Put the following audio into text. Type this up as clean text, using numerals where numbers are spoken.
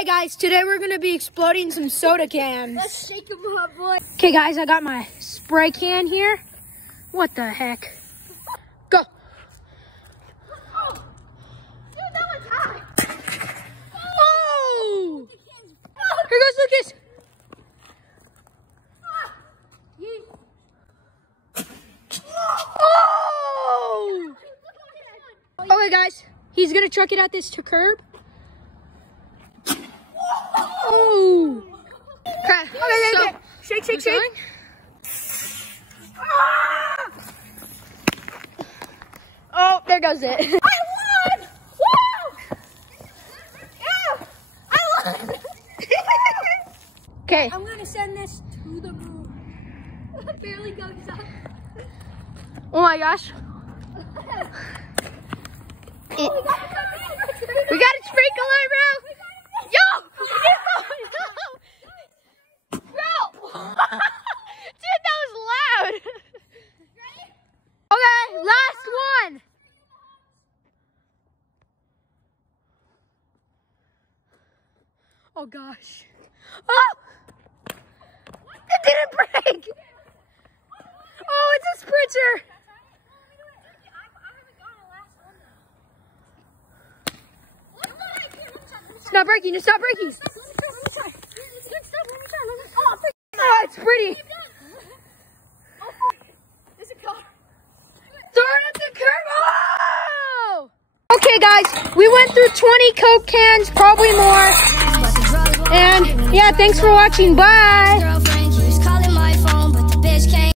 Hey guys, today we're gonna be exploding some soda cans. Let's shake them up, boy. Okay guys, I got my spray can here. What the heck? Go. Oh. Dude, that was high. Oh! Here goes Lucas. Oh! Okay guys, he's gonna chuck it at this curb. Oh! Okay, okay. Shake. Oh, there goes it. I won! Woo! Yeah! I won! Okay. I'm gonna send this to the moon. It barely goes up. Oh my gosh. We got a sprinkler, bro. Yo! Bro! Dude, that was loud. Okay, last one. Oh gosh. Oh! It didn't break. Oh, it's a spritzer. It's not breaking. It's not breaking. Oh, it's pretty. There's a car. Throw it at the curb. Oh! Okay, guys, we went through 20 Coke cans, probably more. And yeah, thanks for watching. Bye.